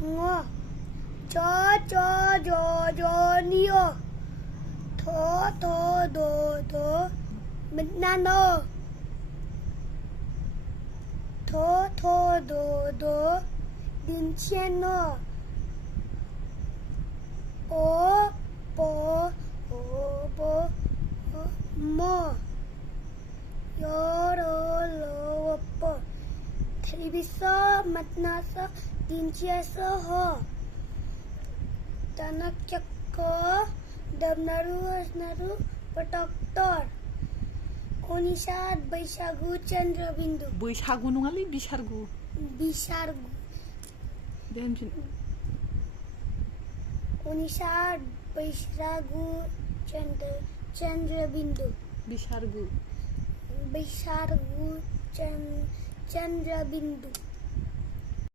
ngô chó chó gió niyo thố đồ banana thố đồ dinciano o bo mo yoro po televisor matnasa dinciasa ho tanak cakko damnaru protector Onisad Baishagu Chandrabindu बैसागु नङालै बिसारगु Bishargu Onisad Baishagu Chandrabindu बिसारगु Bishargu Chandrabindu